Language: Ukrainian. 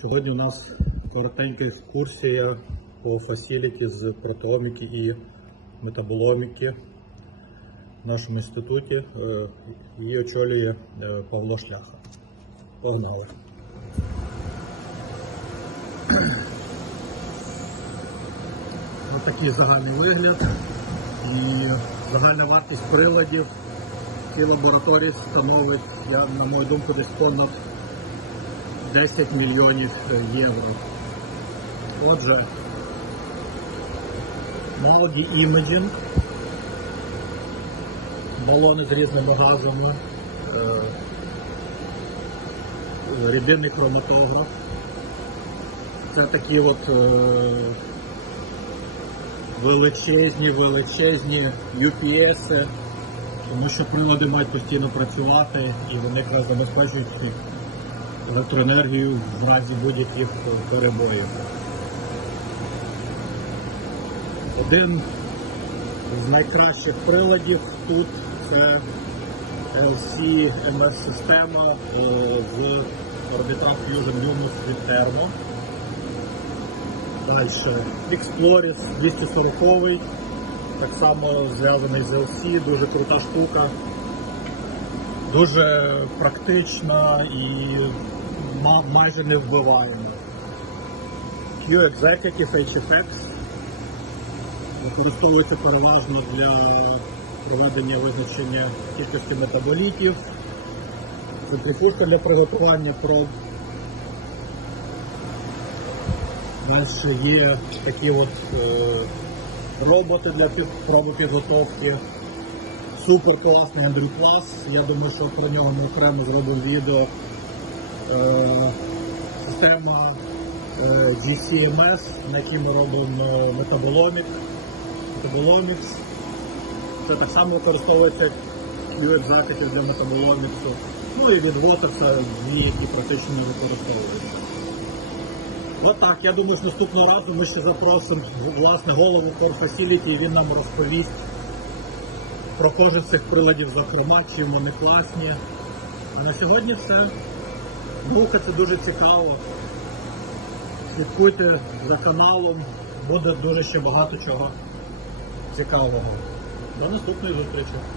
Сьогодні у нас коротенька екскурсія по фасіліті з протеоміки і метаболоміки в нашому інституті. Е, Її очолює е, Павло Шляха. Погнали. Ось такий загальний вигляд і загальна вартість приладів в цій лабораторії становить, я, на мою думку, десь понад 10 мільйонів євро. Отже, Malgi Imaging, балони з різними газами, е, рідинний хроматограф. Це такі от е, величезні, величезні UPS, тому що прилади мають постійно працювати і вони якраз забезпечують електроенергію в разі будь-яких перебоїв. Один з найкращих приладів тут це LC MS система е, з Orbitrap Fusion Lumus від Thermo. Далі Exploris 240 так само зв'язаний з LC, дуже крута штука. Дуже практична і майже не вбиваєма. Q-Executive HFX використовується переважно для проведення визначення кількості метаболітів, центрифужка для приготування проб. Далі є такі от е, роботи для під, пробопідготовки. Супер класний Andrew Plus. Я думаю, що про нього ми окремо зробимо відео. Е, система е, GCMS, на якій ми робимо метаболомік. Метаболомікс. Це так само використовується Q-Executive для метаболоміксу. Ну і від Waterса дві, які практично не використовуються. Отак, я думаю, що наступного разу ми ще запросимо власне голову Core Facility і він нам розповість про кожен з цих приладів, зокрема, чим вони класні. А на сьогодні все. Це дуже цікаво. Слідкуйте за каналом, буде дуже ще багато чого цікавого. До наступної зустрічі!